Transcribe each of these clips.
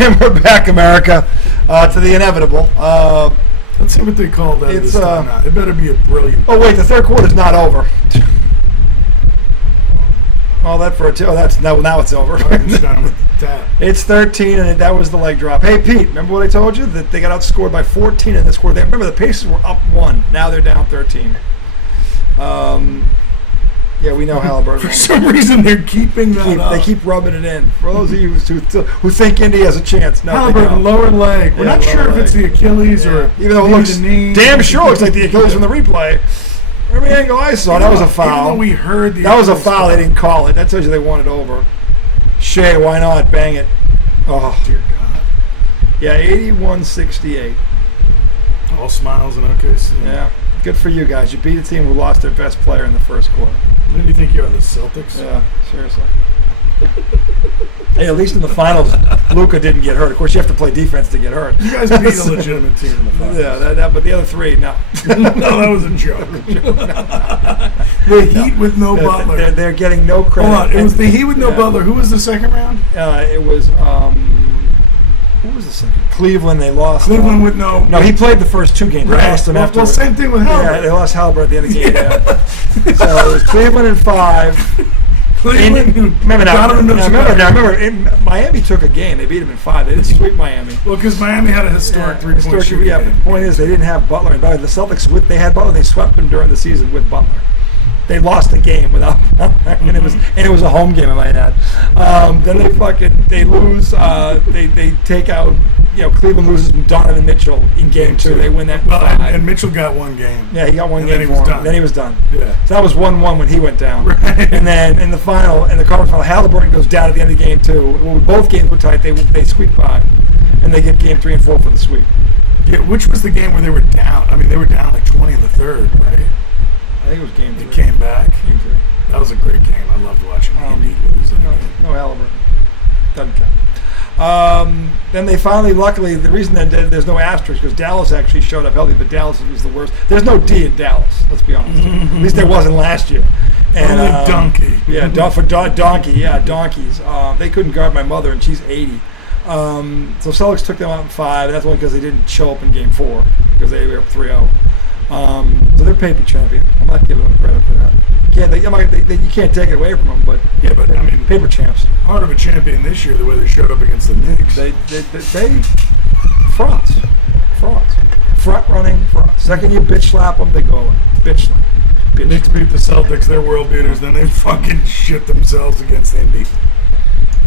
And we're back, America, to the inevitable. Let's see what they call that It's, this time out. It better be a brilliant. Oh, wait, the third quarter's not over. Oh, that for a two. Oh, now it's over. Hartenstein with the tap. It's 13, and that was the leg drop. Hey, Pete, remember what I told you? That they got outscored by 14 in this quarter. Remember, the Pacers were up 1. Now they're down 13. Yeah, we know Haliburton. For some reason, they're keeping that up. They keep rubbing it in. For those of you who think Indy has a chance, no, they Haliburton, don't. lower leg. We're not sure if it's the Achilles or even though it maybe looks the knee. damn sure looks like the Achilles from the replay. Every angle I saw, that was a foul. Even though we heard that was a foul. They didn't call it. That tells you they want it over. Shea, why not? Bang it. Oh, dear God. Yeah, 81-68. All smiles and OKC. Yeah, good for you guys. You beat a team who lost their best player in the first quarter. Who do you think you are, the Celtics? Yeah, seriously. Hey, at least in the finals, Luka didn't get hurt. Of course, you have to play defense to get hurt. You guys beat a legitimate team in the finals. Yeah, but the other three, no. No, that was a joke. The Heat with no Butler. They're getting no credit. Hold on, it was the Heat with no Butler. Who was the second round? It was, who was the second? Cleveland, they lost. Cleveland with no... No, he played the first two games. They lost them after. Well, same thing with Haliburton. Yeah, they lost Haliburton at the end of the game. Yeah. So it was Cleveland in 5. Cleveland. Remember, Miami took a game. They beat them in 5. They didn't sweep Miami. Well, because Miami had a historic three-point shooting. Yeah, but the point is they didn't have Butler. And by the way, the Celtics, they had Butler. They swept them during the season with Butler. They lost the game without Butler, and it was a home game, I might add. Then they lose. They take out. Cleveland loses Donovan Mitchell in game 2. They win that. Well, and Mitchell got one game. Yeah, he got one game. Then he was done. Yeah. So that was 1-1 when he went down. Right. And then in the conference final, Haliburton goes down at the end of the game 2. Well, both games were tight. They squeak by, and they get game 3 and 4 for the sweep. Yeah, which was the game where they were down? I mean, they were down like 20 in the third, right? I think it was game 3. They came back. Game 3. That was a great game. I loved watching Indy lose that game. No Haliburton. Doesn't count. Then they finally, luckily, the reason that there's no asterisk because Dallas actually showed up healthy, but Dallas was the worst. There's no D in Dallas, let's be honest. At least there wasn't last year. And donkey. Yeah, donkey. Yeah, donkeys. They couldn't guard my mother, and she's 80. So Celtics took them out in 5, and that's only because they didn't show up in game 4 because they were up 3-0. So they're paper champion. I'm not giving them credit for that. You can't take it away from them, but I mean, paper champs. Part of a champion this year, the way they showed up against the Knicks. They frauds, front running frauds. Second you bitch slap them, they go away. Bitch slap. The Knicks beat the Celtics, they're world beaters. Then they fucking shit themselves against Indy.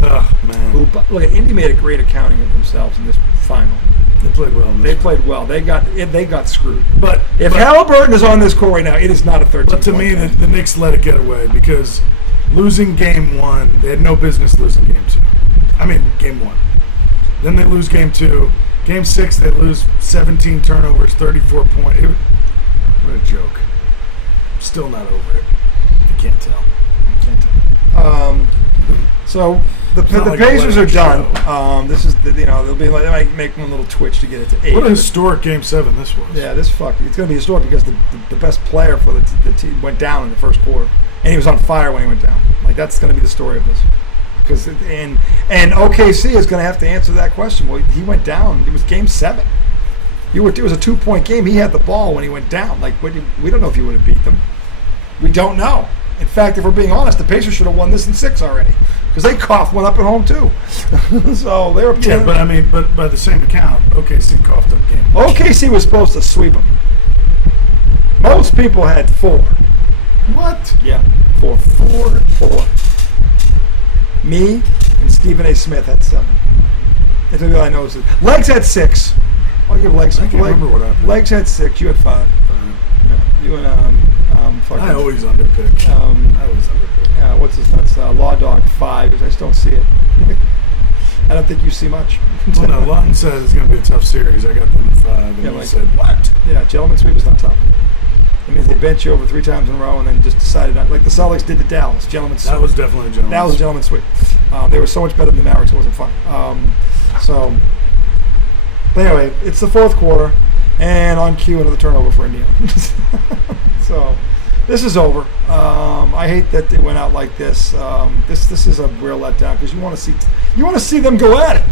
Oh man. Look, Indy made a great accounting of themselves in this final. They played well. They played well. They got screwed. But if Haliburton is on this court right now, it is not a 13. But to me, the Knicks let it get away because losing game 1, they had no business losing game 2. I mean, game 1. Then they lose game 2. Game 6, they lose 17 turnovers, 34 points. What a joke. Still not over it. You can't tell. So the Pacers are done. This is they might make one little twitch to get it to 8. What a historic Game 7 this was. Yeah, it's going to be historic because the best player for the team went down in the first quarter, and he was on fire when he went down. Like that's going to be the story of this. Because and OKC is going to have to answer that question. Well, he went down. It was Game 7. It was a 2-point game. He had the ball when he went down. Like we don't know if he would have beat them. We don't know. In fact, if we're being honest, the Pacers should have won this in 6 already because they coughed one up at home too. So they were. Yeah, but by the same account, OKC coughed up game. OKC was supposed to sweep them. Most people had 4. What? Yeah, 4. 4. Me and Stephen A. Smith had 7. That's all I know is Legs had 6. I'll give Legs. I can't remember what happened. Legs had 6. You had 5. Yeah, you and fucking. I always underpick. What's his nuts? Law Dog 5. I just don't see it. I don't think you see much. Well, no, Lawton said it's going to be a tough series. I got them at 5, and he said, what? Yeah, gentleman sweep is not tough. It means they bench you over 3 times in a row and then just decided not, like the Celtics did to Dallas. Gentleman sweep. That was definitely a gentleman. That was a gentleman sweep. They were so much better than the Mavericks. It wasn't fun. But anyway, it's the 4th quarter, and on cue another turnover for Indiana. So this is over. I hate that they went out like this. This is a real letdown because you want to see them go at it.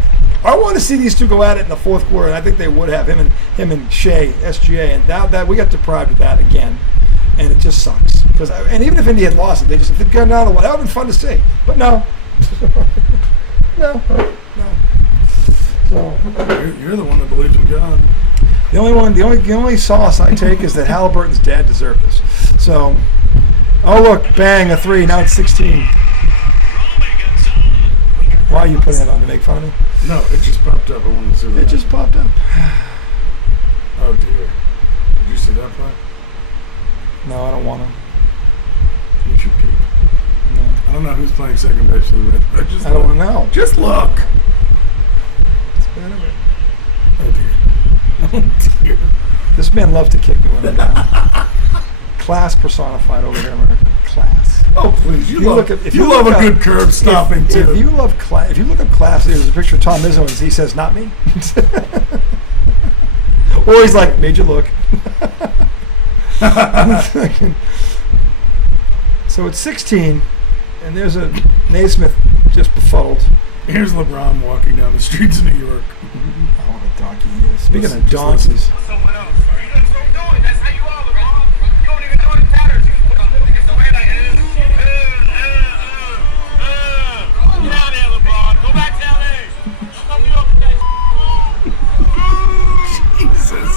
I want to see these two go at it in the fourth quarter, and I think they would have him and Shea, SGA, and now that we got deprived of that again, and it just sucks. And even if Indy had lost it, if they'd gone down the one, that would have been fun to see. But no, no. So you're the one that believes in God. the only sauce I take is that Haliburton's dad deserved this. So, oh look, bang, a 3. Now it's 16. Why are you putting that on, to make fun of me? No, it just popped up. I wanted to see that. It just popped up. Oh dear. Did you see that play? No, I don't want to. You should peep. No. I don't know who's playing second base for the Red. I don't want to know. Just look. It's bad of it. Oh dear. Oh dear. This man loves to kick me when I'm down. Class personified over here, America. Class. Oh please, you love a good curb stopping too. If you look up class, there's a picture of Tom Izzo and he says, "Not me," or he's like, "Made you look." So it's 16, and there's a Naismith just befuddled. Here's LeBron walking down the streets of New York. Oh, what a donkey he is. Speaking of donkeys. Someone else. You just don't do it. That's how you are, LeBron. You don't even do it in tatters. You put on the way like, get out of here, LeBron. Go back to LA. Come New York with that Jesus.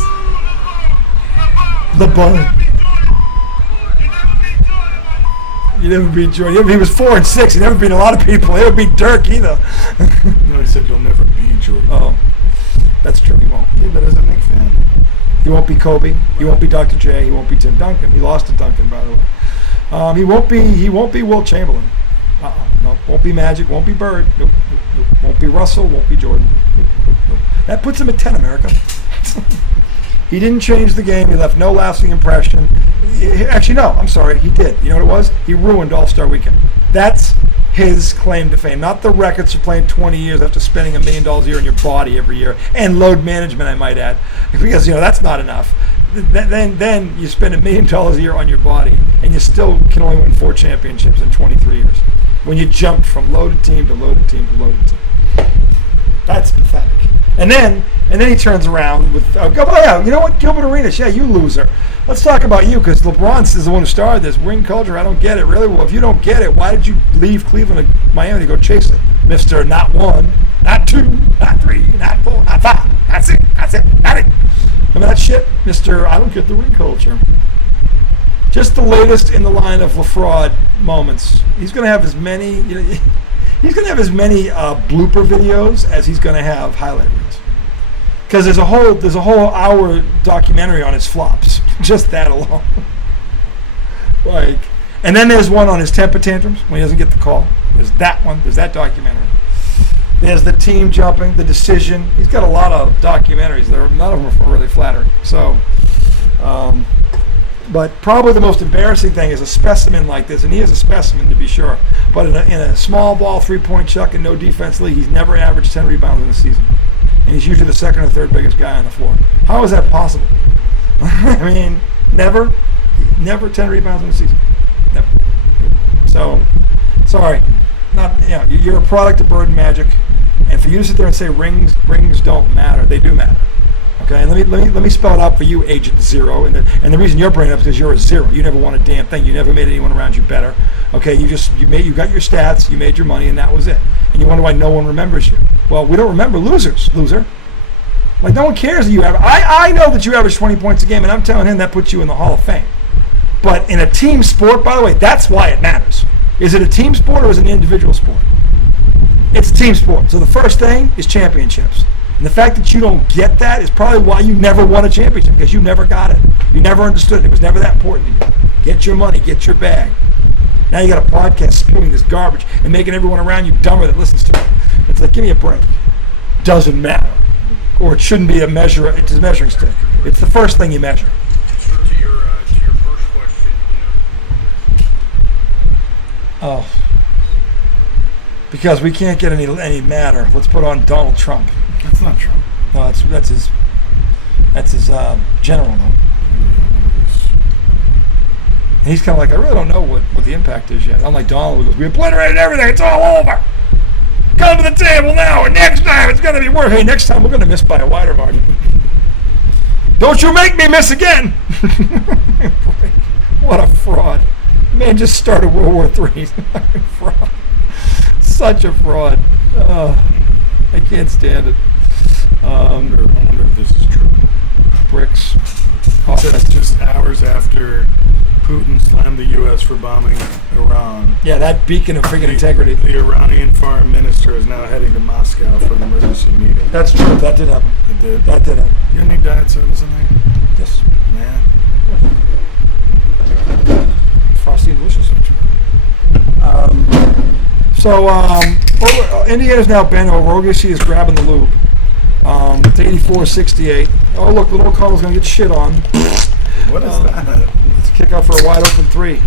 LeBron. You never beat Jordan. He was 4-6. He never beat a lot of people. He never beat Dirk either. No, he said you'll never be Jordan. Oh, that's true. He won't. Yeah, but as a Knicks fan, He won't be Kobe. He won't be Dr. J. He won't be Tim Duncan. He lost to Duncan, by the way. He won't be Wilt Chamberlain. No, won't be Magic. Won't be Bird. Nope. Won't be Russell. Won't be Jordan. Nope. That puts him at 10, America. He didn't change the game. He left no lasting impression. Actually, no. I'm sorry. He did. You know what it was? He ruined All-Star Weekend. That's his claim to fame, not the records for playing 20 years after spending $1 million a year on your body every year, and load management, I might add, because that's not enough. Then you spend $1 million a year on your body, and you still can only win 4 championships in 23 years. When you jumped from loaded team to loaded team to loaded team, that's pathetic. And then he turns around with, oh yeah, you know what, Gilbert Arenas, yeah, you loser. Let's talk about you, because LeBron is the one who started this ring culture. I don't get it, really. Well, if you don't get it, why did you leave Cleveland and Miami to go chase it? Mr. Not 1, not 2, not 3, not 4, not 5. That's it, not it. Remember that shit? Mr. I don't get the ring culture. Just the latest in the line of LaFraud moments. He's going to have as many, he's going to have as many blooper videos as he's going to have highlight reels. Because there's a whole hour documentary on his flops, just that alone. And then there's one on his temper tantrums when he doesn't get the call. There's that one. There's that documentary. There's the team jumping, the decision. He's got a lot of documentaries. None of them are really flattering. So, but probably the most embarrassing thing is a specimen like this, and he is a specimen to be sure. But in a small ball 3-point chuck and no defense league, he's never averaged 10 rebounds in a season. And he's usually the second or third biggest guy on the floor. How is that possible? I mean, never 10 rebounds in a season. Never. So, sorry. You're a product of Bird and Magic. And for you to sit there and say rings don't matter, they do matter. Okay, and let me spell it out for you, Agent Zero. And the reason you're bringing it up is because you're a zero. You never won a damn thing. You never made anyone around you better. Okay, you got your stats, you made your money, and that was it. And you wonder why no one remembers you. Well, we don't remember losers, loser. Like, no one cares that you average. I know that you average 20 points a game, and I'm telling him that puts you in the Hall of Fame. But in a team sport, by the way, that's why it matters. Is it a team sport or is it an individual sport? It's a team sport. So the first thing is championships. And the fact that you don't get that is probably why you never won a championship, because you never got it. You never understood it. It was never that important to you. Get your money, get your bag. Now you got a podcast spewing this garbage and making everyone around you dumber that listens to it. It's like, give me a break. Doesn't matter. Or it shouldn't be it's a measuring stick. It's the first thing you measure. So to your first question, Oh. Because we can't get any madder. Let's put on Donald Trump. That's not Trump. No, that's his general though. And he's kind of like, I really don't know what the impact is yet. Unlike Donald, who goes, we obliterated everything. It's all over. Come to the table now, and next time it's going to be worse. Hey, next time we're going to miss by a wider margin. Don't you make me miss again. What a fraud. Man just started World War III. Fraud. Such a fraud. I can't stand it. I wonder if this is true. Bricks. It says just hours after Putin slammed the U.S. for bombing Iran. Yeah, that beacon of freaking integrity. The Iranian foreign minister is now heading to Moscow for an emergency meeting. That's true. That did happen. It did. That did happen. You have any diet sodas in there? Yes. Man. Frosty and delicious. Indiana's now bent over. OGC is grabbing the loop. It's 84-68. Oh, look, little O'Connell's going to get shit on. What is that? It's a kick out for a wide open three.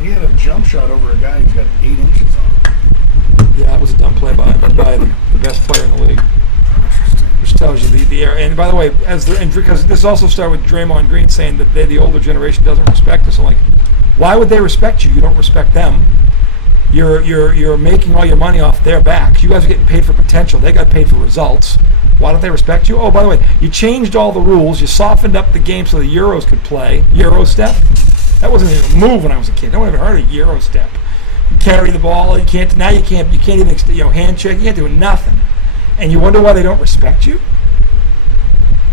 He had a jump shot over a guy who's got 8 inches on. Yeah, that was a dumb play by the best player in the league. Interesting. Which tells you the air. And by the way, because this also started with Draymond Green saying that the older generation doesn't respect us. I'm like, why would they respect you? You don't respect them. You're making all your money off their backs. You guys are getting paid for potential. They got paid for results. Why don't they respect you? Oh, by the way, you changed all the rules. You softened up the game so the Euros could play. Euro step. That wasn't even a move when I was a kid. No one ever heard of Euro step. You carry the ball. You can't even hand check. You can't do nothing. And you wonder why they don't respect you?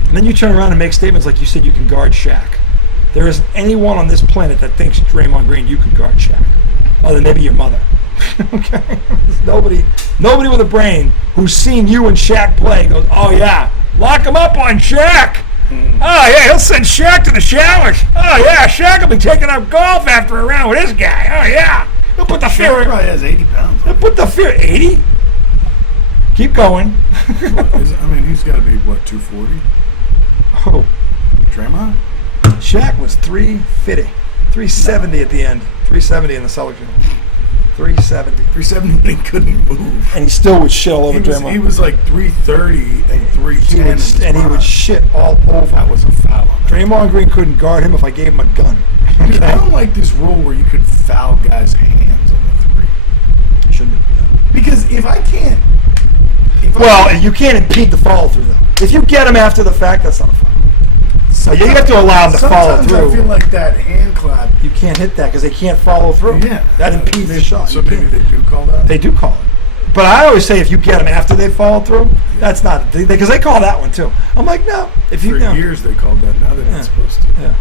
And then you turn around and make statements like you said you can guard Shaq. There isn't anyone on this planet that thinks Draymond Green you could guard Shaq. Other than maybe your mother. Okay? There's nobody with a brain who's seen you and Shaq play goes, oh yeah, lock him up on Shaq. Oh yeah, he'll send Shaq to the showers. Oh yeah, Shaq will be taking up golf after a round with this guy. Oh yeah. He'll put the fear Shaq probably has 80 pounds. He'll put the fear 80? Keep going. He's got to be, what, 240? Oh. Draymond? Shaq was 350. 370 at the end. 370 in the selection. 370. 370 when he couldn't move. And he still would shit all over Draymond. He was like 330 and 310. And he would shit all over. That was a foul. Draymond Green couldn't guard him if I gave him a gun. Dude, I don't like this rule where you could foul guys' hands on the three. Shouldn't have done. Because if I can't... you can't impede the follow through though. If you get him after the fact, that's not a foul. So you have to allow them to follow through. Sometimes I feel like that hand clap. You can't hit that because they can't follow through. Yeah. That impedes the shot. So maybe they do call that? They do call it. But I always say if you get them after they follow through, that's not, because they call that one too. I'm like, no. For years they called that. Now they're not supposed to. Yeah.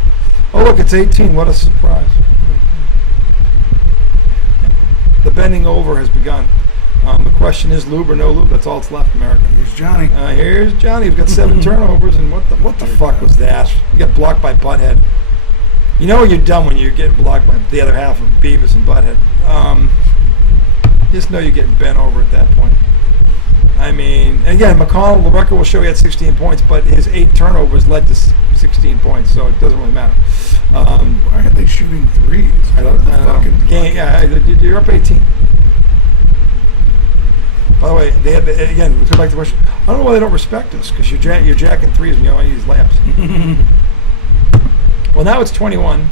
Oh, look, it's 18. What a surprise. The bending over has begun. The question is lube or no lube. That's all that's left, America. Here's Johnny. Here's Johnny. He's got 7 turnovers, and what the fuck was that? You got blocked by Butthead. You know you're dumb when you're getting blocked by the other half of Beavis and Butthead. Just know you're getting bent over at that point. I mean, again, McConnell, the record will show he had 16 points, but his 8 turnovers led to 16 points, so it doesn't really matter. Why are they shooting threes? I don't know. You're up 18. By the way, again, we come back to the question. I don't know why they don't respect us, because you're jacking threes when you only use layups. Well, now it's 21.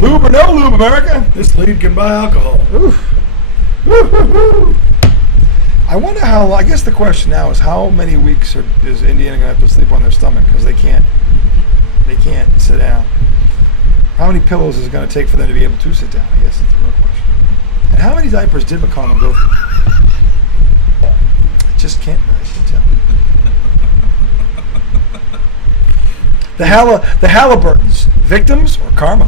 Lube or no lube, America? This league can buy alcohol. Oof. I wonder how. I guess the question now is how many weeks is Indiana going to have to sleep on their stomach because they can't sit down. How many pillows is it going to take for them to be able to sit down? I guess that's the real question. And how many diapers did McConnell go through? I just can't tell. The Haliburtons, victims or karma?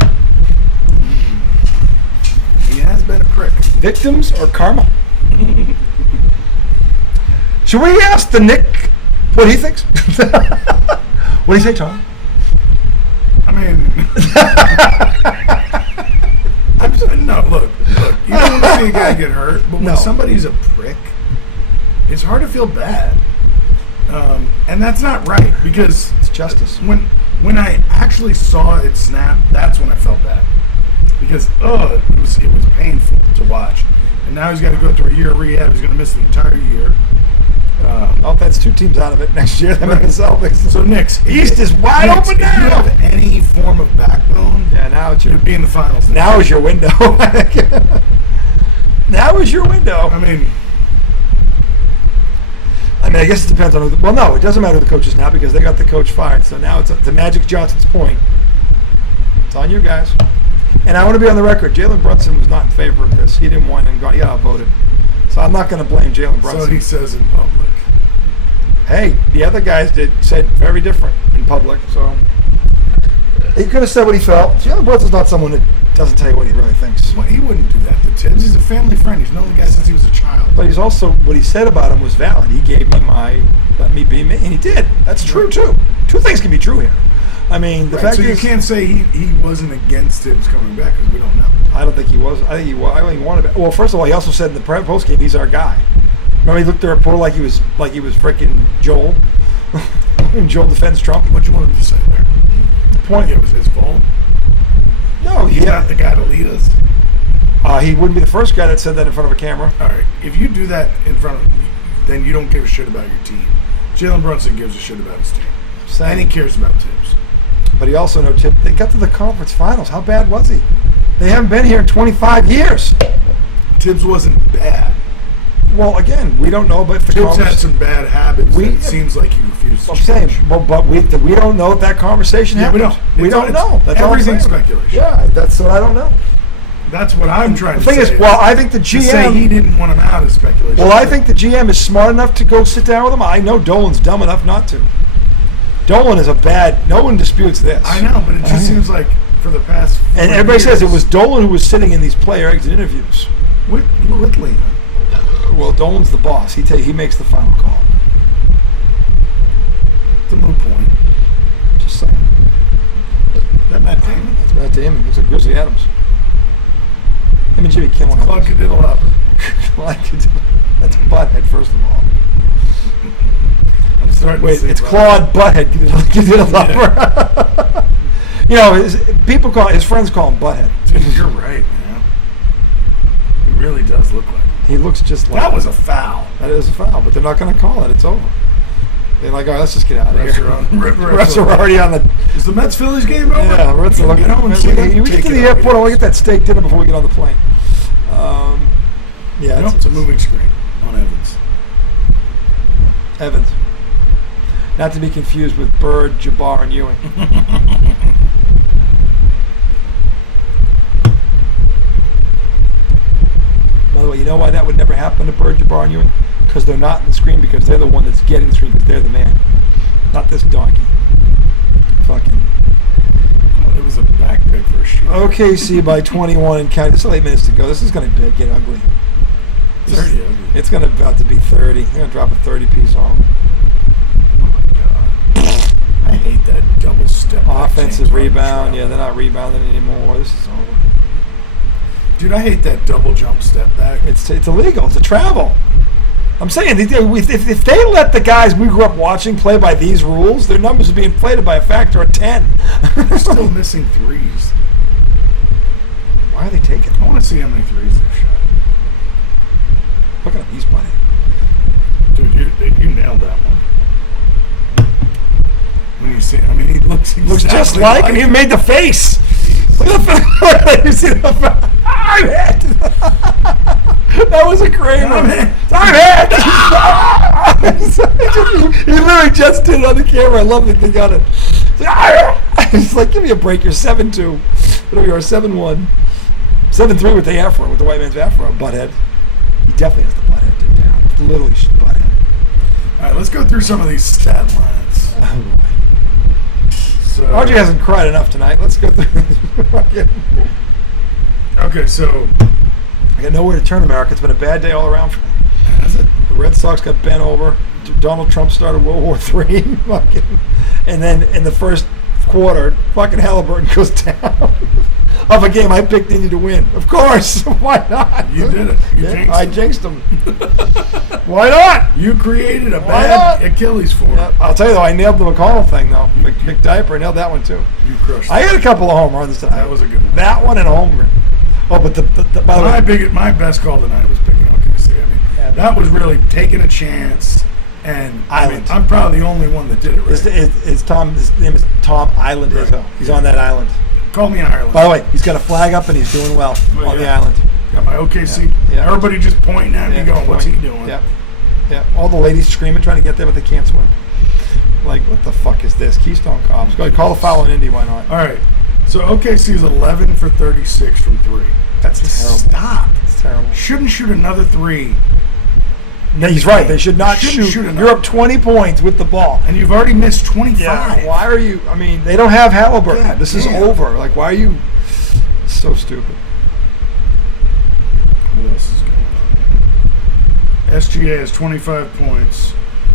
He has been a prick. Victims or karma? Should we ask the Nick what he thinks? What do you say, Tom? I'm saying, no, look, you don't want to see a guy get hurt, but when somebody's a prick, it's hard to feel bad. And that's not right, because it's justice. When I actually saw it snap, that's when I felt bad. Because, it was painful to watch. And now he's got to go through a year of rehab. He's going to miss the entire year. That's 2 teams out of it next year. Right. So, Knicks. East is wide open now. If you have any form of backbone, now you'd be in the finals. Now is your window. Now is your window. I mean, I guess it depends on who. Well, no, it doesn't matter who the coach is now because they got the coach fired. So now it's to Magic Johnson's point. It's on you guys. And I want to be on the record. Jalen Brunson was not in favor of this. He didn't want him gone. He got outvoted. So I'm not going to blame Jalen Brunson. so he says in public. Hey, the other guys said very different in public. So he could have said what he felt. Jalen Brunson's not someone that doesn't tell you what he really thinks. Well, he wouldn't do that to Tibbs. He's a family friend. He's known the guy since he was a child. But he's also, what he said about him was valid. He gave me let me be me, and he did. That's true, too. Two things can be true here. I mean, the fact so you is, can't say he wasn't against Tibbs coming back because we don't know. I don't think he was. I think I don't think he wanted it. Well, first of all, he also said in the post game, he's our guy. Remember, he looked at the reporter like he was freaking Joel. And Joel defends Trump. What you want him to say there? The point. It was his fault. No, He's not the guy to lead us. He wouldn't be the first guy that said that in front of a camera. All right, if you do that in front of, then you don't give a shit about your team. Jalen Brunson gives a shit about his team, and he cares about Tibbs. But he also knows they got to the conference finals. How bad was he? They haven't been here in 25 years. Tibbs wasn't bad. Well, again, we don't know, but if the Tibbs had some bad habits. It seems like he refused to I'm change. saying, but we don't know if that conversation happened. We don't know. That's all I'm Everything's saying. speculation. Yeah, that's what I don't know. That's what I'm trying The to say. thing is, well, I think the to say GM. he didn't want him out is speculation. Well, I think the GM is smart enough to go sit down with him. I know Dolan's dumb enough not to. Dolan is no one disputes this. I know, but it just seems like for the past. And everybody says it was Dolan who was sitting in these player exit interviews. with Lena. Well, Dolan's the boss. He makes the final call. It's a moot point. Just saying. That Matt Damon. That's Matt Damon. Looks like Grizzly Adams. Him and Jimmy Kimmel. Claude Cadillo-Upper. That's Butthead, first of all. I'm starting to Wait, see it's Brian. Claude Butthead. You know, his friends call him Butthead. Dude, you're right, man. He really does look like him. He looks just like That was a foul. That is a foul, but they're not going to call it. It's over. They're like, all right, let's just get out of here. Refs are already on the. Is the Mets-Phillies game over? Yeah, refs are looking. We get to the airport. I want to get that steak dinner before we get on the plane. Yeah, Nope, it's a moving screen on Evans. Evans. Not to be confused with Bird, Jabbar, and Ewing. By the way, you know why that would never happen to Bird, Jabbar, and Ewing? Because they're not in the screen, because they're the one that's getting the screen, because they're the man. Not this donkey. Fucking. Well, it was a back pick for a shoot. OKC by 21 and counting. There's still 8 minutes to go. This is going to get ugly. 30 ugly. It's going to about to be 30. They're going to drop a 30-piece home. Oh my god. I hate that double step. Offensive rebound. Yeah, they're not rebounding anymore. This is over. Dude, I hate that double jump step back. It's illegal. It's a travel. I'm saying, if they let the guys we grew up watching play by these rules, their numbers would be inflated by a factor of 10. They're still missing threes. Why are they taking? I want to see how many threes they've shot. Look at these, buddy. Dude, you nailed that one. When you see, I mean, he looks Looks exactly just like him. He made the face. Look at the face. You see the face? I'm hit. That was a Kramer. I'm hit. He literally just did it on the camera. I love that they got it. He's like, give me a break. You're 7-2. Whatever you are, 7-1. 7-3 with the afro, with the white man's afro. Butthead. He definitely has the butthead dude down. Literally butthead. All right, let's go through some of these stat lines. Oh, boy. So, Audrey hasn't cried enough tonight. Let's go through this. Okay, so I got nowhere to turn, America. It's been a bad day all around for me. has it? The Red Sox got bent over. Donald Trump started World War III. And then in the first quarter, fucking Haliburton goes down. Of a game I picked Indy to win. Of course. Why not? You did it. I jinxed him. Why not? You created a Why bad not? Achilles for him. Yeah, I'll tell you though, I nailed the McConnell thing though. McDiaper, I nailed that one too. You crushed I it. had a couple of home runs tonight. That was a good one. That one and a home run. Oh, but by the way, My best call tonight was picking OKC. I mean, Yeah. that was really taking a chance. And I mean, Island. I'm probably the only one that did it right. his name is Tom Island Right. Izzo. He's on that island. Call me Ireland. By the way, he's got a flag up and he's doing well on the Yeah. island. Got my OKC. Yeah. Everybody just pointing at me, Yeah, going, "What's he point. doing?" Yep. Yeah. All the ladies screaming, trying to get there, but they can't swim. Like, what the fuck is this? Keystone Cops. Go ahead, call a foul on Indy. Why not? All right. So OKC is 11 for 36 from three. That's terrible. Stop. It's terrible. Shouldn't shoot another three. No, he's right. They should not Shouldn't shoot. shoot enough. You're up 20 points with the ball. And you've already missed 25. Why are you? I mean, they don't have Haliburton. God This is damn. over. Like, why are you so stupid? What else is going on? SGA has 25 points,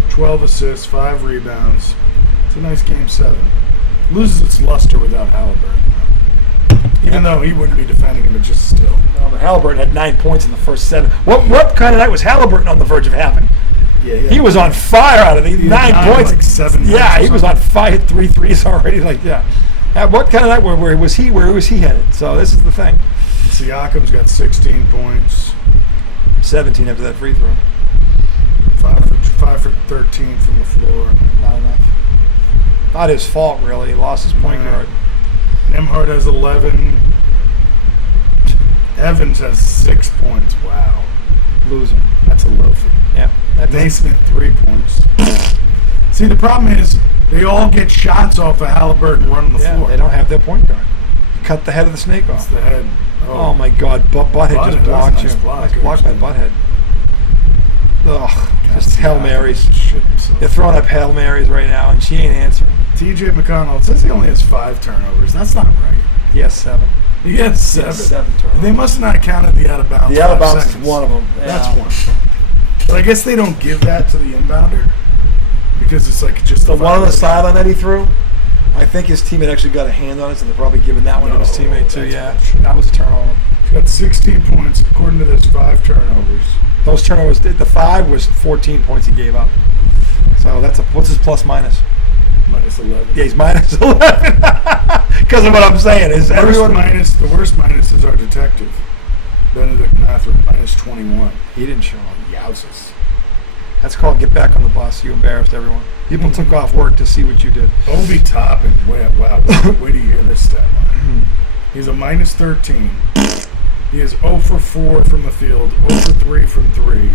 12 assists, 5 rebounds. It's a nice game 7. Loses its luster without Haliburton. Even though he wouldn't be defending him, it's just still. No, but Haliburton had 9 points in the first 7. What kind of night was Haliburton on the verge of having? Yeah. He was on fire out of these He 9 had points. like 7 Yeah, minutes or he was on something. fire, 3 threes already. Like, yeah. What kind of night? Where was he? Where was he headed? So this is the thing. Siakam's got 16 points, 17 after that free throw. 5 for 13 from the floor. Not enough. Not his fault, really. He lost his point Yeah. guard. Nemhard has 11. Evans has 6 points. Wow. Loser. That's a loafy. Yeah. That doesn't- Naismith 3 points. See, the problem is they all get shots off of Haliburton running the Yeah, floor. they don't have their point guard. He cut the head of the snake It's off. the head. Oh my God, Butthead Butthead, just that was a blocked nice you. block, Nice block by actually. Butthead. Ugh, just Hail Marys. Shit himself. They're throwing up Hail Marys right now, and she ain't answering. TJ McConnell says he only has 5 turnovers. That's not right. He has 7. He has 7. 7 turnovers. They must not counted the out of bounds. The out of 5 bounds is seconds. one of them. That's Yeah. one. But I guess they don't give that to the inbounder because it's like just The one on the violation. sideline that he threw, I think his teammate actually got a hand on it, so they're probably giving that one to his No, teammate too. that's Yeah, bullshit. that was a turnover. He's got 16 points according to this. 5 turnovers. Those turnovers, the 5 was 14 points he gave up. So what's his plus minus? Minus 11. Yeah, he's minus 11. Because of what I'm saying is The everyone. worst minus is our detective, Benedict Matherin, minus 21. He didn't show up. Yowzers. That's called get back on the bus. You embarrassed everyone. People took off work to see what you did. Obi Toppin, wow. Wait till you hear this stat line. He's a minus 13. He is 0 for 4 from the field, 0 for 3 from 3.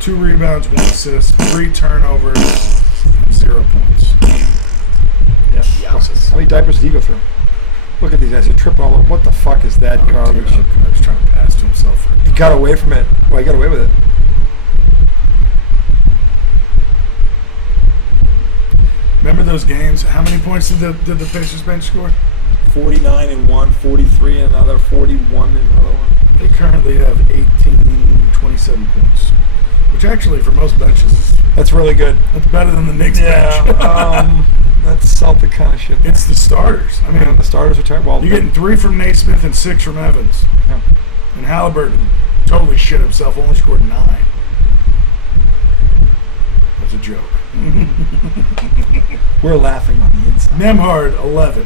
2 rebounds, 1 assist, 3 turnovers, and 0 points. Yeah. Yowzers. How many diapers did he go through? Look at these guys. They're tripping all over. What the fuck is that garbage? Dude, I was trying to pass to himself. He got away from it. Well, he got away with it. Remember those games? How many points did the Pacers bench score? 49 in one, 43 in another, 41 in another one. They currently have 27 points, which actually for most benches is That's really good. that's better than the Knicks bench. That's Celtic kind of shit. It's the starters. I mean, the starters are terrible. Well, you're getting 3 from Naismith and 6 from Evans. yeah. And Haliburton totally shit himself, only scored 9. That's a joke. We're laughing on the inside. Nemhard, 11.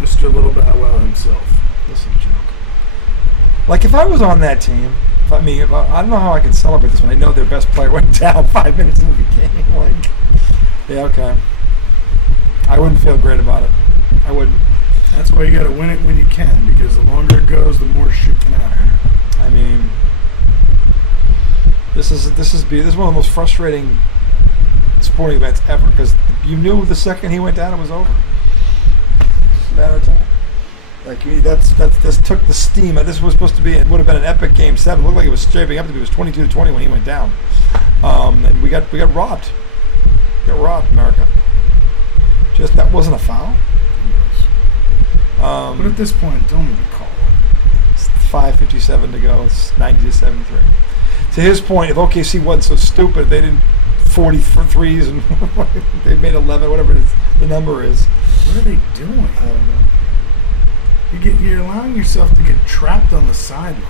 Mr. Little Bow Wow himself. This is a joke. Like, if I was on that team, I don't know how I can celebrate this when I know their best player went down 5 minutes into the game. Like, yeah, okay. I wouldn't feel great about it. I wouldn't. That's why you got to win it when you can, because the longer it goes, the more shit can happen. I mean, this is one of the most frustrating sporting events ever, because you knew the second he went down, it was over. It's a matter of time. Like, this took the steam. This was supposed to be. It would have been an epic game 7. It looked like it was shaping up to be. It was 22-20 when he went down, and we got robbed. We got robbed, America. Just that wasn't a foul. But at this point, don't even call it. It's 5:57 to go. It's 90-73. To his point, if OKC wasn't so stupid, they didn't 40 for threes and they made 11, whatever it is, the number is. What are they doing? I don't know. You're allowing yourself to get trapped on the sideline.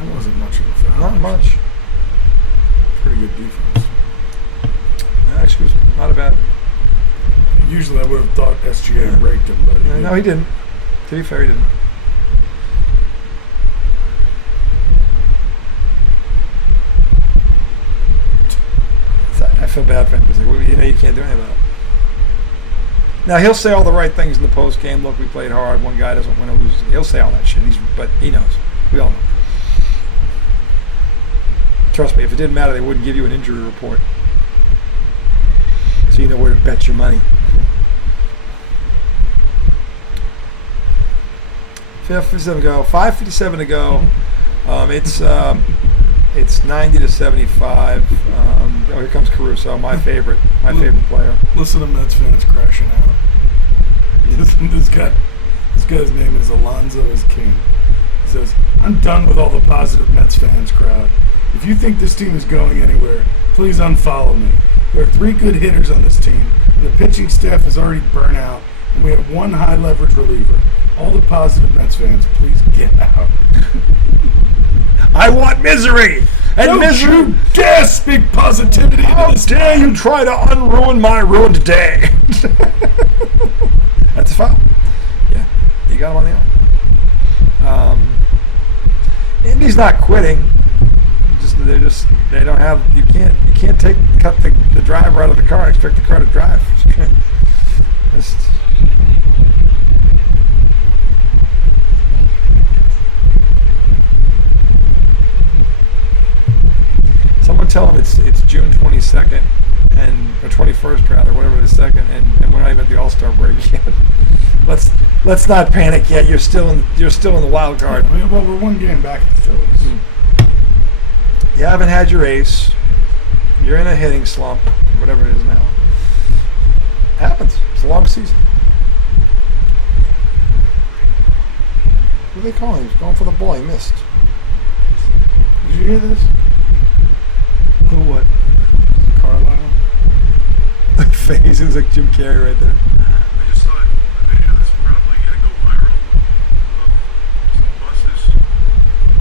That wasn't much of a foul. Not much. Pretty good defense. Actually, it was not a bad. Usually I would have thought SGA raked him, but No, he didn't. To be fair, he didn't. I feel bad for him because you can't do anything about it. Now he'll say all the right things in the post game. Look, we played hard. One guy doesn't win or lose. He'll say all that shit. But he knows. We all know. Trust me, if it didn't matter, they wouldn't give you an injury report. So you know where to bet your money. 5:57 to go. 5:57 to go. It's 90 to 75. Here comes Caruso, my favorite player. Listen to Mets fans crashing out. This guy's name is Alonzo is King. He says, "I'm done with all the positive Mets fans crowd. If you think this team is going anywhere, please unfollow me. There are 3 good hitters on this team, and the pitching staff is already burnt out, and we have 1 high leverage reliever. All the positive Mets fans, please get out." I want misery! And Don't misery! you dare speak positivity into How this dare you try to unruin my ruined day? That's a foul. Yeah, you got him on the arm. Indy's not quitting. They don't have. You can't cut the driver out of the car and expect the car to drive. Someone tell him it's June 22nd or 21st rather, whatever the second, and we're not even at the All-Star break yet. Let's not panic yet. You're still in the wild card. Well, we're 1 game back at the Phillies. You haven't had your ace. You're in a hitting slump, whatever it is now. Happens. It's a long season. What are they calling? He was going for the ball. He missed. Did you hear this? Who? What? Carlisle. The face. It was like Jim Carrey right there. I just saw a video that's probably going to go viral of some buses,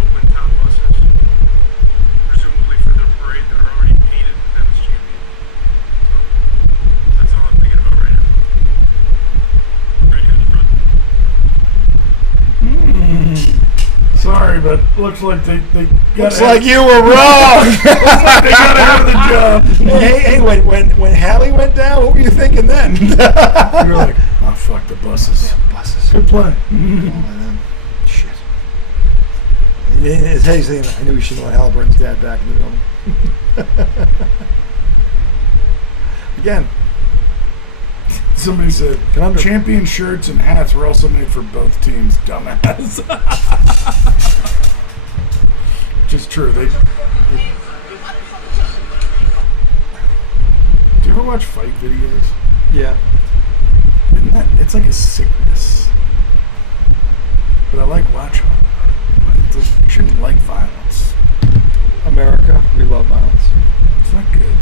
open top buses, presumably for their parade that are already painted Dennis champion. So that's all I'm thinking about right now. Right here in the front. Sorry, but looks like they got. Looks like you were wrong. Looks like they got out of the job. hey, when Hallie went down, what were you thinking then? You were like, oh fuck the buses. Damn buses. Good play. Shit. Hey, saying, I knew we should have let Haliburton's dad back in the building. Again. Somebody said, champion shirts and hats were also made for both teams, dumbass. Which is true. Do you ever watch fight videos? Yeah. It's like a sickness. But I like watching them. You shouldn't like violence. America, we love violence. It's not good.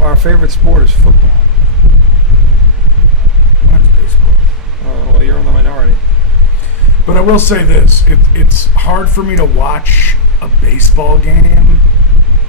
Our favorite sport is football. Mine's baseball. Well, you're in the minority. But I will say this. It's hard for me to watch a baseball game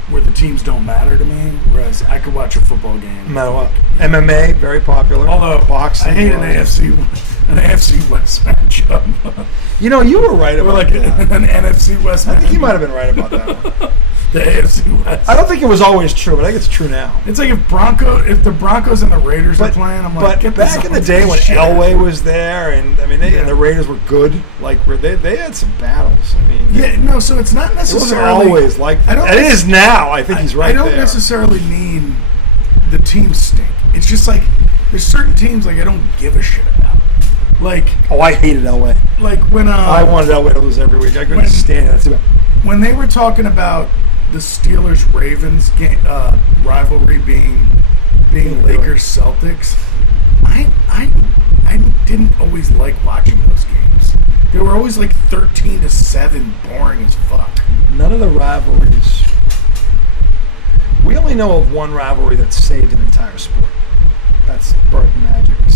where the teams don't matter to me, whereas I could watch a football game. No matter what. MMA, very popular. Although boxing, I hate an AFC West matchup. You know, you were right Or about like that. an NFC West matchup. I think you might have been right about that one. The AFC West. I don't think it was always true, but I think it's true now. It's like if the Broncos and the Raiders are playing, I'm like, but back in the day when Elway was there, and I mean, and the Raiders were good, like they had some battles. I mean, yeah, no, so it's not it wasn't necessarily always like that. don't It is now. I think he's right I don't there. necessarily mean the teams stink. It's just like there's certain teams like I don't give a shit about. Like, oh, I hated Elway. Like when I wanted Elway to lose every week. I couldn't stand it. When they were talking about the Steelers-Ravens game, rivalry being Lakers-Celtics, I didn't always like watching those games. They were always like 13-7, boring as fuck. None of the rivalries. We only know of one rivalry that saved an entire sport. That's Bird and Magic and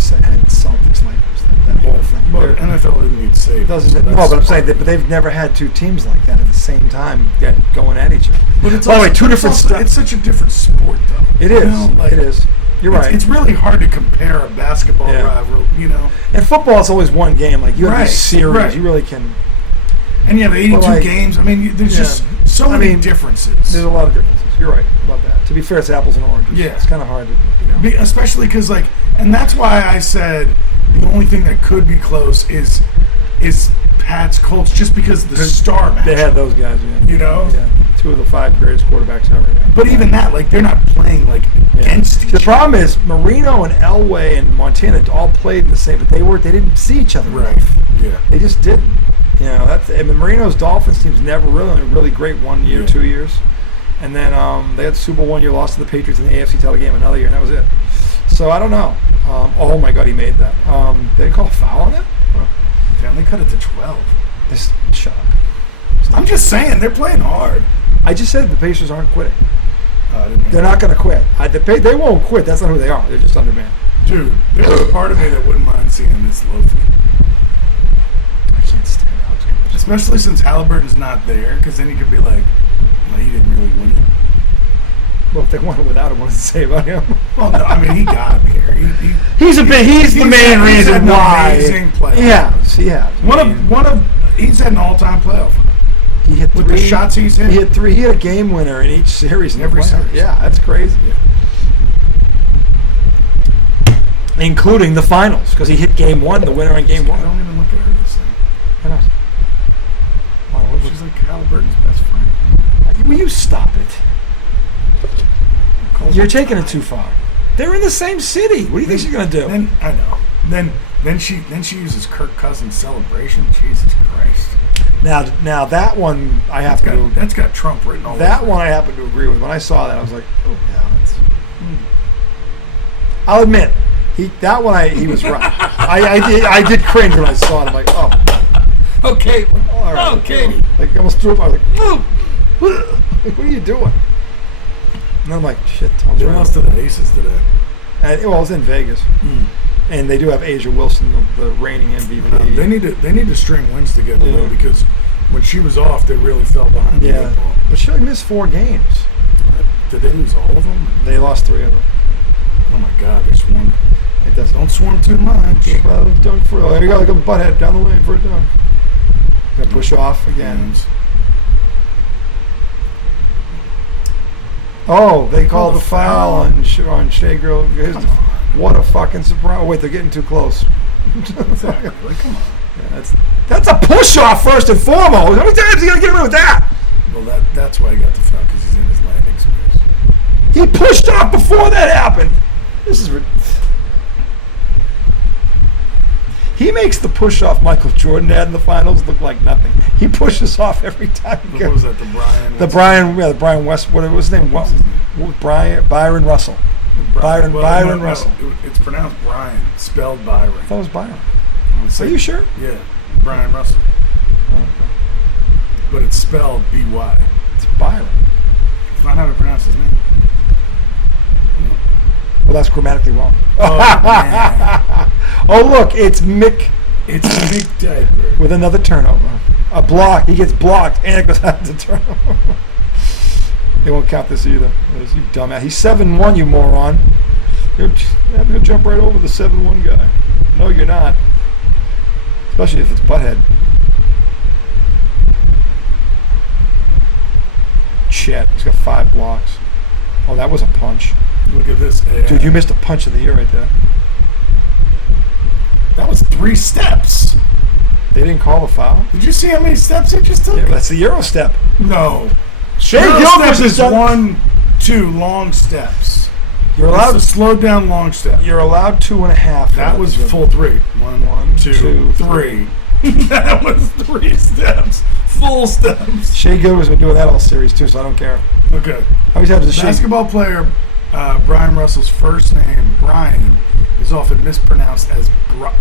Celtics Lakers. That whole thing. But NFL didn't need save. Doesn't no, but I'm saying that, but they've never had two teams like that at the same time going at each other. But it's by the way, two different stuff. It's such a different sport, though. It is. It is. You're right. It's really hard to compare a basketball rivalry, you know. And football is always one game. Like you have these series, right. You really can. And you have 82 games. I mean, there's just so many differences. There's a lot of differences. You're right about that. To be fair, it's apples and oranges. Yeah, it's kind of hard to, especially because like And that's why I said the only thing that could be close is Pat's Colts, just because of the star match. They had those guys, yeah. You know? Yeah. 2 of the 5 greatest quarterbacks ever. Yeah. But even that, like, they're not playing, like, against each The other. problem is Marino and Elway and Montana all played in the same, but they didn't see each other. Right. enough. Yeah. They just didn't. You know, Marino's Dolphins team's never really great 1 year, Yeah. 2 years. And then they had the Super Bowl 1 year, lost to the Patriots in the AFC title game another year, and that was it. So I don't know. Oh my God, he made that. Did they call a foul on that? Huh. Damn, they cut it to 12. Just shut up. I'm just saying, they're playing hard. I just said the Pacers aren't quitting. I didn't know. They're not going to quit. They won't quit. That's not who they are. They're just undermanned. Dude, there's a part of me that wouldn't mind seeing this Lofi. I can't stand Alex Smith. Especially since Haliburton's not there, because then you could be like, well, he didn't really win it. Well, if they won it without him, what does it say about him? Well, no, I mean, he got here. He's the main reason had an why. amazing playoff. Yeah. He's had an all-time playoff. He hit With 3 the shots he's hit. He hit 3. He had a game winner in each series. In Every the playoffs. series. Yeah, that's crazy. Yeah. Including the finals, because he hit game 1, the winner in game 1. Don't even look at her this thing. Why not? She's like Haliburton's best friend. Will you stop it? You're taking it too far. They're in the same city. What do you think she's gonna do? Then I know. Then she uses Kirk Cousins' celebration. Jesus Christ. Now that one I have to. That's got Trump written all over That it. one I happen to agree with. When I saw that, I was like, oh yeah, that's. I'll admit, he was right. I did cringe when I saw it. I'm like, oh. Okay. All right. Okay. Like I almost threw up. I was like, oh. Like, what are you doing? And I'm like, shit, Tom's They right. lost to the Aces today. And, well, it was in Vegas, and they do have Asia Wilson, the reigning MVP. They need to string wins together Yeah. though, because when she was off, they really fell behind the Yeah, eight ball. but she only missed 4 games. Did they lose all of them? They lost 3 of them. Oh my God, they're swarming. It doesn't. Don't swarm too much. Well, dunk for. There you go. Look at the butthead down the lane for a dunk. Gonna push off again. Oh, they called the foul on Shea Girl. What a fucking surprise! Oh, wait, they're getting too close. Exactly. Like, come on. Yeah, that's a push off first and foremost. How many times is he gonna get away with that? Well, that's why he got the foul, because he's in his landing space. He pushed off before that happened. This is. He makes the push off Michael Jordan had in the finals look like nothing. He pushes off every time. What was that? The Brian? The Brian West. What was his name? What's his name? Byron Russell. Byron Russell. It's pronounced Brian, spelled Byron. I thought it was Byron. Are Are you sure? Yeah, Brian Russell. But it's spelled B-Y. It's Byron. It's not how to pronounce his name. Well, that's grammatically wrong. Oh, man. Oh, look, it's Mick It's Mick Diaper. with another turnover. A block. He gets blocked, and it goes out to turnover. They won't count this either. You dumbass. He's 7-1, you moron. You'll jump right over the 7-1 guy. No, you're not. Especially if it's butthead. Chet. He's got 5 blocks. Oh, that was a punch. Look at this. Dude, you missed a punch of the year right there. That was 3 steps. They didn't call the foul? Did you see how many steps he just took? Yeah, that's the Euro step. No. Shea Euro Gilchrist step is is done. 1-2 long steps. You're That's allowed. a slowed down long step. You're allowed 2.5. That was full 3. 1, 2, 3. That was 3 steps. Full steps. Shea Gilchrist has been doing that all series too, so I don't care. Okay. How many times has Shea? Basketball player Brian Russell's first name, Brian, is often mispronounced as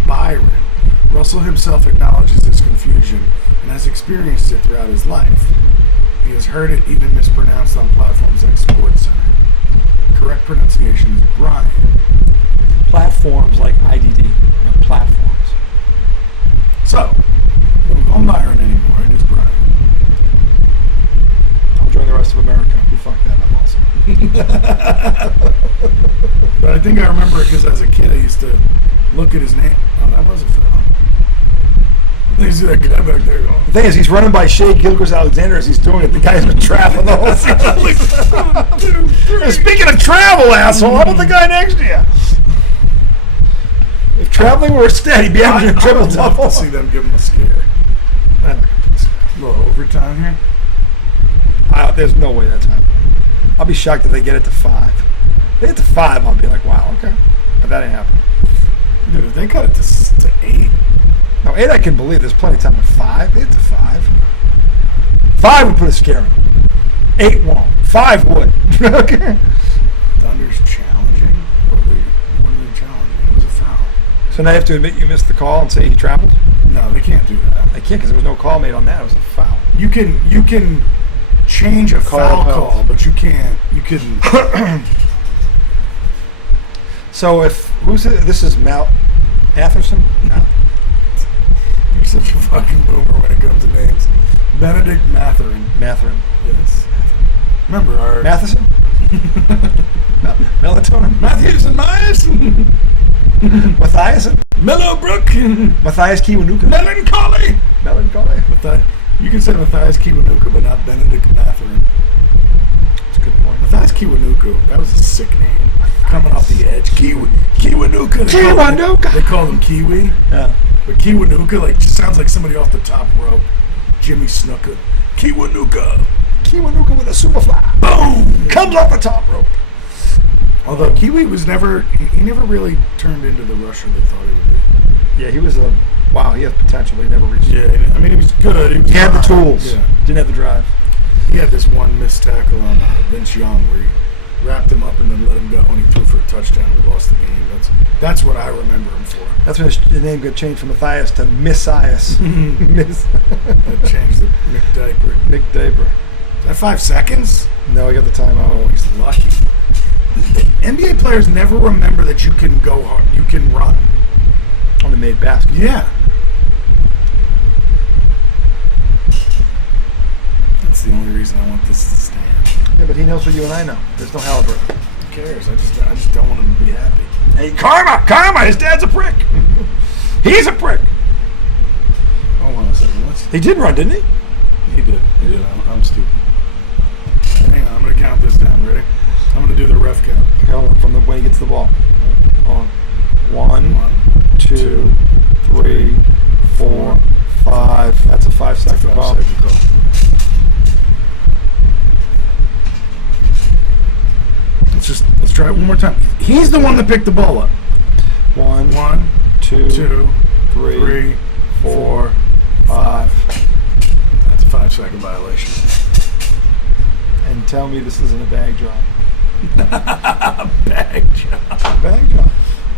Byron. Russell himself acknowledges this confusion and has experienced it throughout his life. He has heard it even mispronounced on platforms like SportsCenter. The correct pronunciation is Brian. Platforms like IDD. No, platforms. So, don't call him Byron anymore. It is Brian. I'll join the rest of America. You fucked that up also. But I think I remember it because as a kid I used to look at his name. Oh, that was a foul. You see that guy back there going. The thing is, he's running by Shea Gilchrist Alexander as he's doing it. The guy's been traveling the whole season. Speaking of travel, asshole, how about the guy next to you? traveling or steady, be averaging a I triple would love double. to see them give him a scare. A little overtime here. There's no way that's happening. I'll be shocked if they get it to 5. If they get to 5, I'll be like, wow, okay. But that ain't happening. Dude, if they cut it to 8. No, 8 I can believe. There's plenty of time with 5. They get to 5. 5 would put a scare in them. 8 won't. 5 would. Okay. Thunder's challenging? What are they challenging? It was a foul. So now you have to admit you missed the call and say he traveled? No, they can't do that. I can't because there was no call made on that. It was a foul. You can change a foul call, but you can't. You can. So who's it? This is Mal Atherson? No. You're such a fucking boomer when it comes to names. Benedict Matherin. Matherin. Yes. Remember our Matheson? Melatonin? Matthews and Myers. Mathiasen? Mellowbrook. Matthias Kiwanuka? Melancholy. Melancholy? You can say Matthias Kiwanuka, but not Benedict Matherin. That's a good point. Matthias Kiwanuka, that was a sick name. Coming off the edge. Kiwanuka. Kiwanuka. They called him Kiwi. Yeah. But Kiwanuka, just sounds like somebody off the top rope. Jimmy Snuka. Kiwanuka. Kiwanuka with a superfly. Boom! Comes off the top rope. Although Kiwi was he never really turned into the rusher they thought he would be. Yeah, he was he has potential, but he never reached it. Yeah, I mean, he was good. He had the fine. tools. Yeah. Didn't have the drive. He had this one missed tackle on Vince Young where he wrapped him up and then let him go, and he threw for a touchdown and we lost the game. That's what I remember him for. That's when his name got changed from Matthias to Missias. Miss. That changed the Mick Diaper. Mick Diaper. Is that 5 seconds? No, he got the timeout. Oh, he's lucky. NBA players never remember that you can go hard, you can run. On the made basket. Yeah. That's the only reason I want this to stand. Yeah, but he knows what you and I know. There's no Haliburton. Who cares? I just don't want him to be happy. Hey, karma! His dad's a prick. He's a prick. Hold on a second. He did run, didn't he? He did. I'm stupid. Hang on, I'm going to count this down. Ready? I'm going to do the ref count. Okay, hold on, from when he gets the ball. Hold on. 1, 2, 3, 4, 5. That's a 5-second call. Let's try it one more time. He's the one that picked the ball up. 1, 2, 3, 4, 5. That's a 5-second violation. And tell me this isn't a bag job. Bag job. Bag job.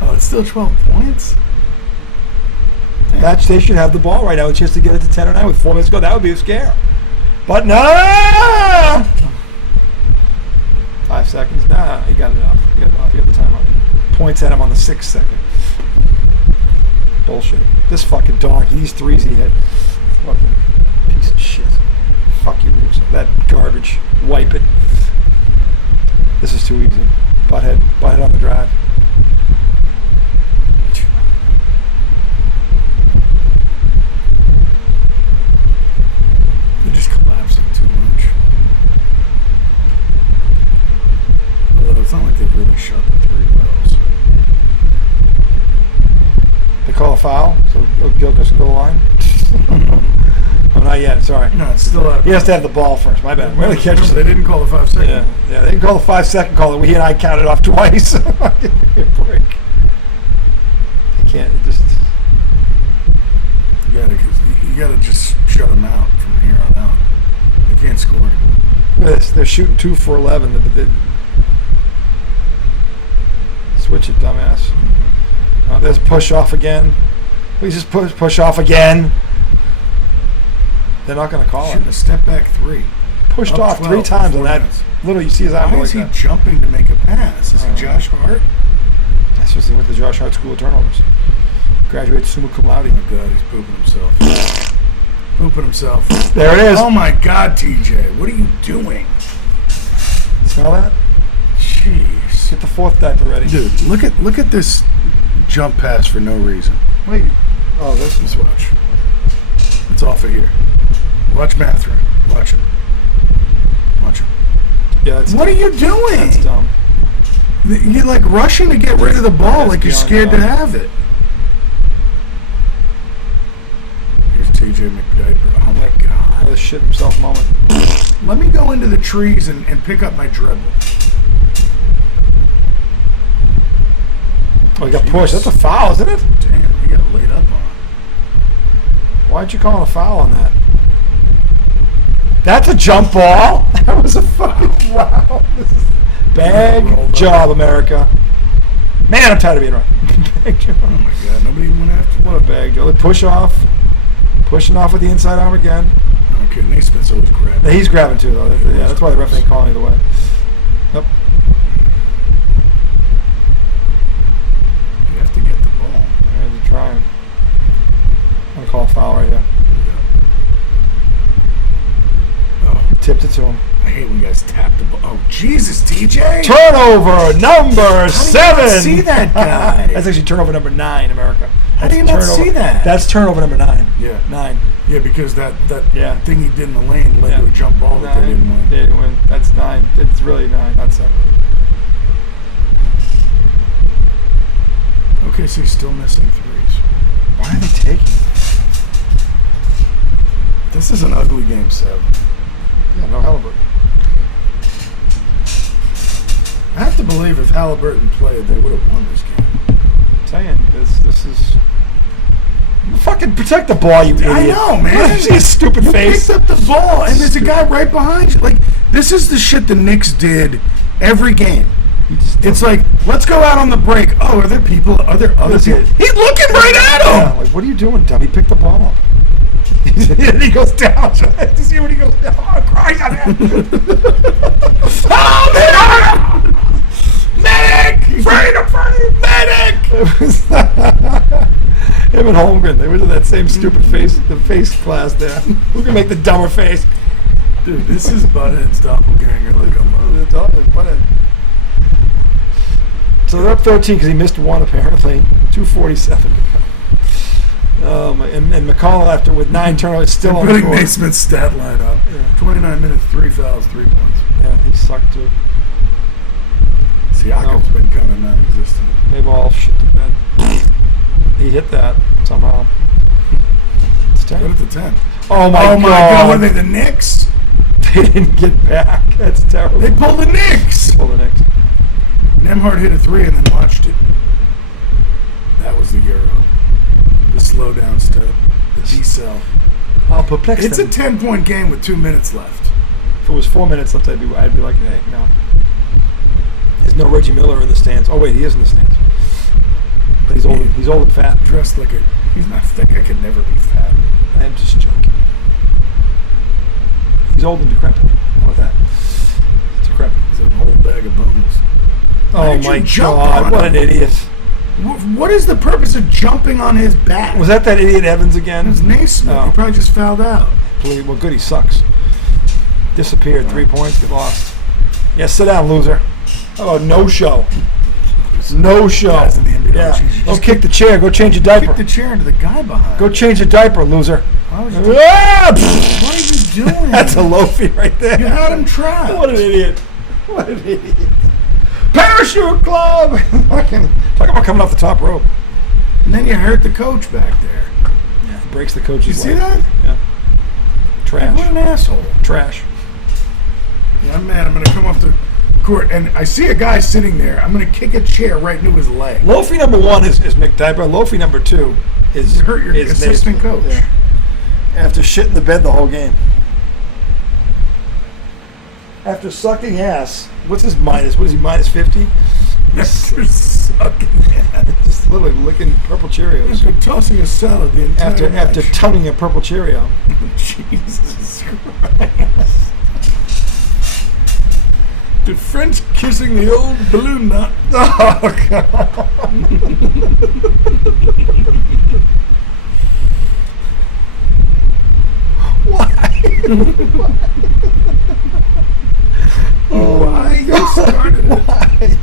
Oh, it's still 12 points? They should have the ball right now. A chance to get it to 10 or 9 with 4 minutes to go. That would be a scare. But no! 5 seconds. Nah, he got it off. He got the timeout. Points at him on the 6th second. Bullshit. This fucking donkey. These threes he hit. Fucking piece of shit. Fuck you, Luke. That garbage. Wipe it. This is too easy. Butthead on the drive. They're just collapsing too much. Although it's not like they've really shot the 3 wells. They call a foul, so Gilchrist can go line. Oh, not yet. Sorry. No, it's still out. He has to have the ball first. My bad. Really catches They it. didn't call the 5-second. Yeah. They didn't call the 5-second call. He and I counted off twice. Give me a break. I can't. It just. You gotta just shut them out from here on out. They can't score anymore. Look at this. They're shooting 2 for 11. Switch it, dumbass. There's push off again. Please just push off again. They're not going to call Shooting it. a step back 3. Pushed Up off 12 3 times on before that. minutes. Literally, you see his eye Why like is he that. jumping to make a pass? Is he Josh Hart? That's just he went to Josh Hart School of Turnovers. Graduated summa cum laude. Oh my God, he's pooping himself. Pooping himself. There it is. Oh my God, TJ, what are you doing? Smell that? Jeez. Get the 4th diaper ready. Dude, look at this jump pass for no reason. Wait. Oh, this Let's watch. It's off of here. Watch Matherin. Watch him. Watch him. Yeah, that's What dumb. are you doing? That's dumb. You're like rushing to get rid of the ball That's like you're beyond scared to dumb. have it. TJ McDiaper. Oh my God. Another shit himself moment. Let me go into the trees and pick up my dribble. Oh, he got pushed. That's a foul, isn't it? Damn, he got laid up on. Why'd you call a foul on that? That's a jump ball. That was a fucking wow. This is bag job, America. Man, I'm tired of being right. Bag job. Oh my God, nobody even went after. What a bag job. They push off. Pushing off with the inside arm again. Okay, Naismith's always grabbing. He's grabbing too, though. Yeah, that's why the ref ain't calling either way. Nope. You have to get the ball. All right, they're trying. I'm going to call a foul right here. Oh, Tipped it to him. I hate when guys tap the ball. Oh, Jesus, TJ. Turnover number How 7. do you not see that guy? That's actually turnover number 9, America. How do you not see that? That's turnover number 9. Yeah. 9. Yeah, because that Yeah. thing he did in the lane led to a jump ball that they didn't win. They didn't win. That's 9. It's really 9, not 7. Okay, so he's still missing threes. Why are they taking? This is an ugly game 7. Yeah, no Haliburton. I have to believe if Haliburton played, they would have won this game. I'm saying this is. Fucking protect the ball, you idiot. I know, man. You see his stupid You face? picked up the ball, and there's a guy right behind you. Like, this is the shit the Knicks did every game. It's like, let's go out on the break. Oh, are there people? Are there other people? He's looking right at Yeah, him. like, what are you doing, dummy? Pick the ball up. And he goes down. You see when he goes down? Oh, Christ! Oh, man! Medic! Frame! Medic! Him and Holmgren, they went to that same stupid face, the face class there. Who can make the dumber face? Dude, this is Butthead's doppelganger. Look at Butthead. So they're up 13 because he missed one apparently. 2:47 to go. And McCall after with 9 turnovers still on the putting court. Naismith's stat line up. Yeah. 29 minutes, 3 fouls, 3 points. Yeah, he sucked too. Siakam's been kind of non-existent. They've all shit the bed. He hit that somehow. It's Put 10. it to 10. Oh my God! God! What are they, the Knicks? They didn't get back. That's terrible. They pulled the Knicks. Pull the Knicks. Nemhard hit a 3 and then watched it. That was the Euro. The slow down step. The decel. I'll perplex It's them. a 10-point game with 2 minutes left. If it was 4 minutes left, I'd be like, hey, no. There's no Reggie Miller in the stands. Oh wait, he is in the stands. But he's old. He's old and fat. Dressed like a... He's not thick. I could never be fat. I am just joking. He's old and decrepit. How about that? Decrepit. He's an old bag of bones. Why Oh did you my jump God! on What him? an idiot. What is the purpose of jumping on his back? Was that idiot Evans again? It was Naismith. Oh. He probably just fouled out. Well, good. He sucks. Disappeared. 3 points. Get lost. Yeah, sit down, loser. How about no show? No show. Guys in the NBA, Yeah. Jesus, Go just kick the chair. Go change your diaper. Kick the chair into the guy behind. Go change your diaper, loser. Why would you Ah! What are you doing? That's a loafy right there. You had him trapped. What an idiot. What an idiot. Parachute club. Fucking talk about coming off the top rope. And then you hurt the coach back there. Yeah, breaks the coach's You see leg. that? Yeah. Trash. What an asshole. Trash. Yeah, man, I'm going to come off the court, and I see a guy sitting there. I'm going to kick a chair right into his leg. Loafy number 1 is McDiaper. Loafy number 2 is You hurt your is assistant Naismith. coach. Yeah. After shitting the bed the whole game. After sucking ass. What's his minus? What is he, minus 50? After sucking ass. Just literally licking purple Cheerios. After tossing a salad the entire After match. tonguing a purple Cheerio. Jesus Christ. The French kissing the old balloon nut. Oh, God. Why? Why? You started it. Why?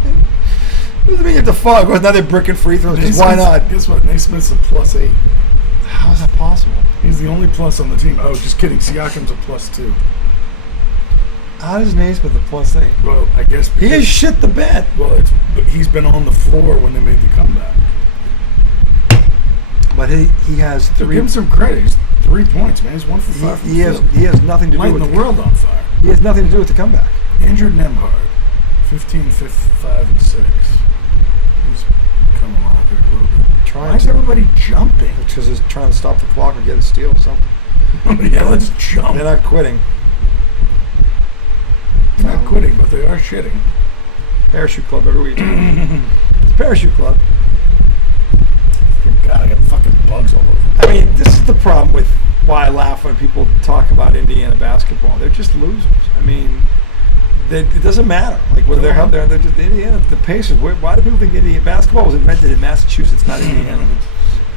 Doesn't mean you have to fall. Of course, now they're bricking free throws. Just why not? Guess what? Naismith's a +8. How is that possible? He's the only plus on the team. Oh, just kidding. Siakam's a +2. How does Naismith a +8? Well, I guess He because, has shit the bed. well, but he's been on the floor when they made the comeback. But he has So 3. give him some credit. He's 3 points, man. He's 1 for 5. He has nothing to do Lighting with the world on fire. He has nothing to do with the comeback. Andrew Nemhard, 15, 5, and 6. He's coming along here a little bit. Why is everybody jumping? Because he's trying to stop the clock or get a steal or something. Yeah, let's jump. They're not quitting. They're not quitting, but they are shitting. Parachute club every week. It's a parachute club. God, I got fucking bugs all over. I mean, this is the problem with why I laugh when people talk about Indiana basketball. They're just losers. I mean, it doesn't matter. Like whether they're out there, they're just Indiana. The Pacers. Why do people think Indiana basketball was invented in Massachusetts, not Indiana?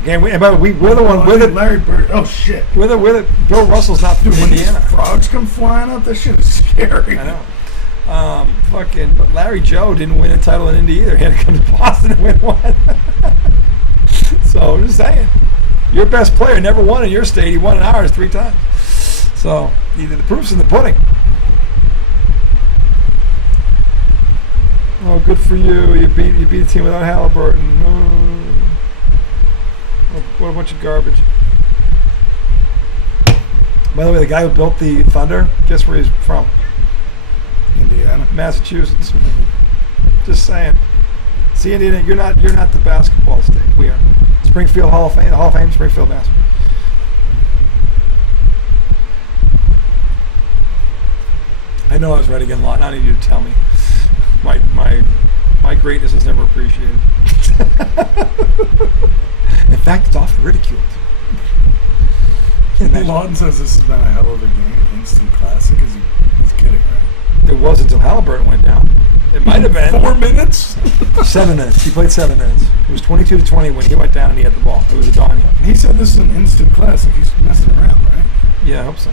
Again, we're the one with it. Larry Bird. Oh shit. We're the Bill Russell's not from When these Indiana. frogs come flying out, that shit is scary. I know. But Larry Joe didn't win a title in Indy either. He had to come to Boston and win one. So I'm just saying, your best player never won in your state. He won in ours 3 times. So the proof's in the pudding. Oh, good for you. You beat a team without Haliburton. Oh, what a bunch of garbage. By the way, the guy who built the Thunder, guess where he's from? Indiana. Massachusetts. Just saying. See, Indiana, you're not the basketball state. We are. Springfield Hall of Fame, Springfield, Mass. I know I was right again, Lawton. I don't need you to tell me. My greatness is never appreciated. In fact, it's often ridiculed. Lawton says this has been a hell of a game. Instant classic. He's kidding, right? It was until Haliburton went down. It might have been 4 minutes. 7 minutes. He played 7 minutes. It was 22-20 when he went down and he had the ball. It was a dime. He said this is an instant classic. He's messing around, right? Yeah, I hope so.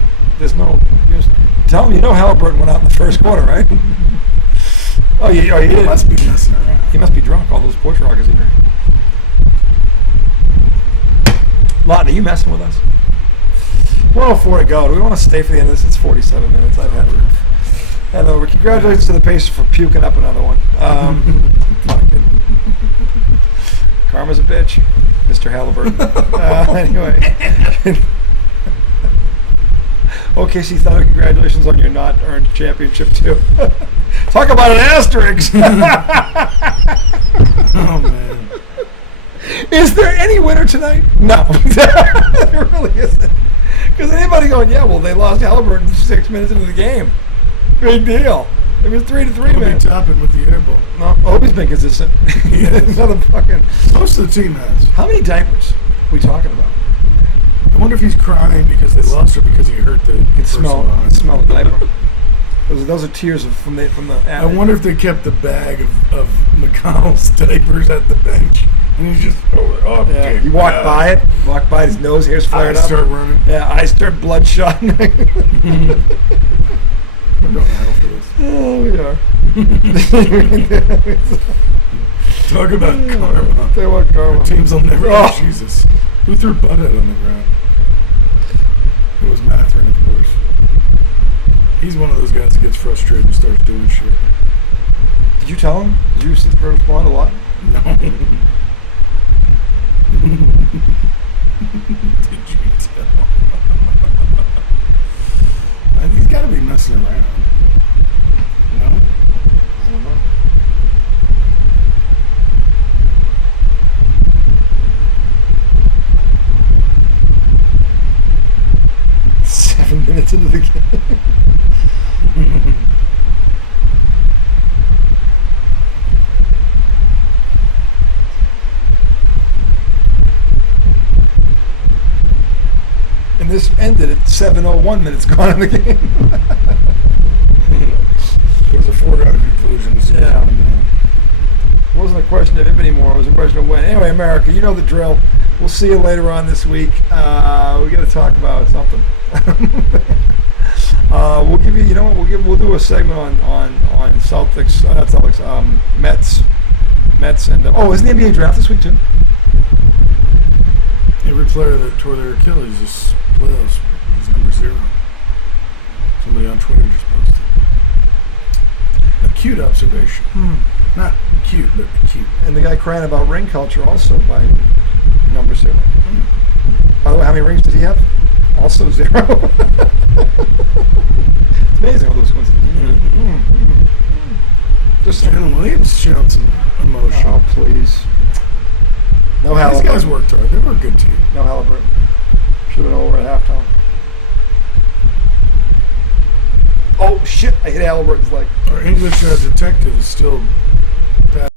Tell him Haliburton went out in the first quarter, right? He did. He must be messing around. He must be drunk. All those Portuguese he drank. Lawton, are you messing with us? 104 to go. Do we want to stay for the end of this? It's 47 minutes. I've had enough. Hello. Congratulations to the Pacers for puking up another one. Fucking karma's a bitch, Mr. Haliburton. Anyway. OKC Thunder, congratulations on your not earned championship too. Talk about an asterisk. Oh man. Is there any winner tonight? No. There really isn't. Because anybody going, yeah, well, they lost Haliburton 6 minutes into the game. Big deal. It was 3-3, man. Topping with the air ball. No, Obi's been consistent. Another fucking. Most of the team has. How many diapers are we talking about? I wonder if he's crying because they lost or because he hurt the. It smell the diaper. Those are tears from the. I wonder if they kept the bag of McConnell's diapers at the bench, and he's just yeah. You walk by it, his nose hairs flared up. Eyes start running. Yeah, eyes start bloodshot. We're going hell for this. Oh, we are. Talk about karma. Tell you what, karma. Our teams will never. Oh, Jesus! Who threw Butthead on the ground? It was Matherin, of course. He's one of those guys that gets frustrated and starts doing shit. Did you tell him? Did you respond a lot? No. Did you tell him? He's got to be messing around. No? I don't know. Seven minutes into the game. And this ended at 7:01 minutes gone in the game. It was a foregone conclusion. Yeah. It wasn't a question of if anymore. It was a question of when. Anyway, America, you know the drill. We'll see you later on this week. We got to talk about something. We'll give you. You know what? We'll do a segment on Celtics. Not Celtics. Mets and isn't the NBA draft this week too? Every player that tore their Achilles this playoffs is number 0. Somebody on Twitter just posted. Acute observation. Not cute, but acute. And the guy crying about ring culture also by number 0. By the way, how many rings does he have? Also 0. It's amazing all those coincidences. Just saying. Jalen Williams showed some emotion. Oh, please. No These Haliburton. guys worked hard. They were a good team. No Haliburton. Should have been over at halftime. Oh, shit. I hit Haliburton's leg. Our English detective is still